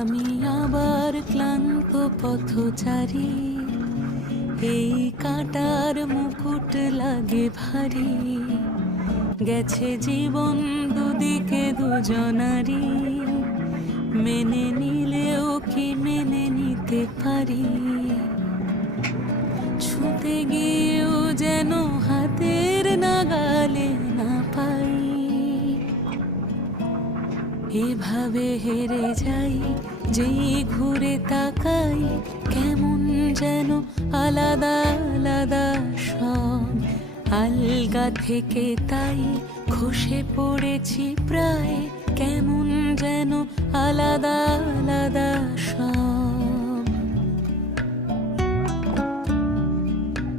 আমি আবার ক্লান্ত পথচারী, এই কাঁটার মুকুট লাগে ভারী। গেছে জীবন দুদিকে দুজনারই, মেনে নিলেও কি মেনে নিতে পারি? ছুঁতে গিয়েও যেন হাতের নাগালে না পাই। এভাবে হেরে যাই, যেই ঘুরে তাকাই, কেমন যেন আলাদা আলাদা সব। আলগা থেকে তাই খসে পড়েছি প্রায়, কেমন যেন আলাদা আলাদা সব।